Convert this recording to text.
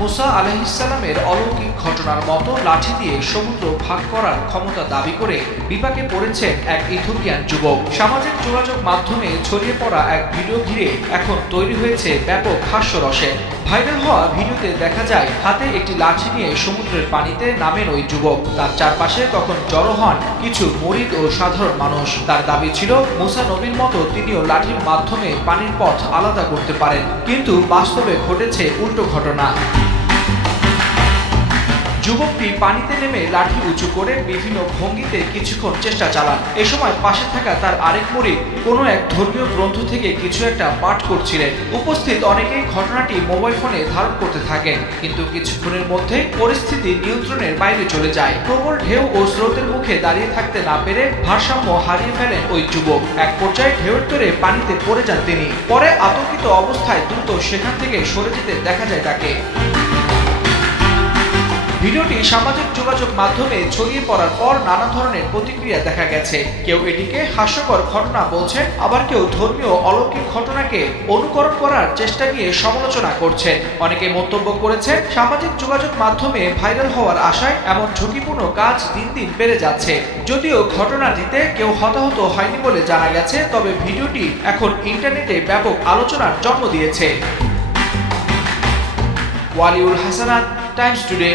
মুসা আলাইহিসসালামের অলৌকিক ঘটনার মতো লাঠি দিয়ে সমুদ্র ভাগ করার ক্ষমতা দাবি করে বিপাকে পড়েছেন এক ইথিওপিয়ান যুবক। সামাজিক যোগাযোগ মাধ্যমে ছড়িয়ে পড়া এক ভিডিও ঘিরে এখন তৈরি হয়েছে ব্যাপক হাস্যরসের। ভাইরাল হওয়া ভিডিওতে দেখা যায় হাতে একটি লাঠি নিয়ে সমুদ্রের পানিতে নামেন ওই যুবক। তার চারপাশে তখন জড়ো হন কিছু মুরিদ ও সাধারণ মানুষ। তার দাবি ছিল মুসা নবীর মতো তিনিও লাঠির মাধ্যমে পানির পথ আলাদা করতে পারেন, কিন্তু বাস্তবে ঘটেছে উল্টো ঘটনা। যুবকটি পানিতে নেমে লাঠি উঁচু করে বিভিন্ন ভঙ্গিতে কিছুক্ষণ চেষ্টা চালান। এ সময় পাশে থাকা তার আরেক মুরিদ কোনো এক ধর্মীয় গ্রন্থ থেকে কিছু একটা পাঠ করছিলেন। উপস্থিত অনেকেই ঘটনাটি মোবাইল ফোনে ধারণ করতে থাকেন, কিন্তু কিছুক্ষণের মধ্যে পরিস্থিতি নিয়ন্ত্রণের বাইরে চলে যায়। প্রবল ঢেউ ও স্রোতের মুখে দাঁড়িয়ে থাকতে না পেরে ভারসাম্য হারিয়ে ফেলেন ওই যুবক। এক পর্যায়ে ঢেউয়ের তোড়ে পানিতে পড়ে যান তিনি। পরে আতঙ্কিত অবস্থায় দ্রুত সেখান থেকে সরে যেতে দেখা যায় তাকে। ভিডিওটি সামাজিক যোগাযোগ মাধ্যমে ছড়িয়ে পড়ার পর নানা ধরনের প্রতিক্রিয়া দেখা গেছে। কেউ এটিকে হাস্যকর ঘটনা বলছেন, আবার কেউ ধর্মীয় অলৌকিক ঘটনাকে অনুকরণ করার চেষ্টা নিয়ে সমালোচনা করছেন। অনেকে মন্তব্য করেছে, সামাজিক যোগাযোগ মাধ্যমে ভাইরাল হওয়ার আশায় এমন ঝুঁকিপূর্ণ কাজ দিন দিন বেড়ে যাচ্ছে। যদিও ঘটনাটিতে কেউ হতাহত হয়নি বলে জানা গেছে, তবে ভিডিওটি এখন ইন্টারনেটে ব্যাপক আলোচনার জন্ম দিয়েছে। Waliul Hasnat, Times today.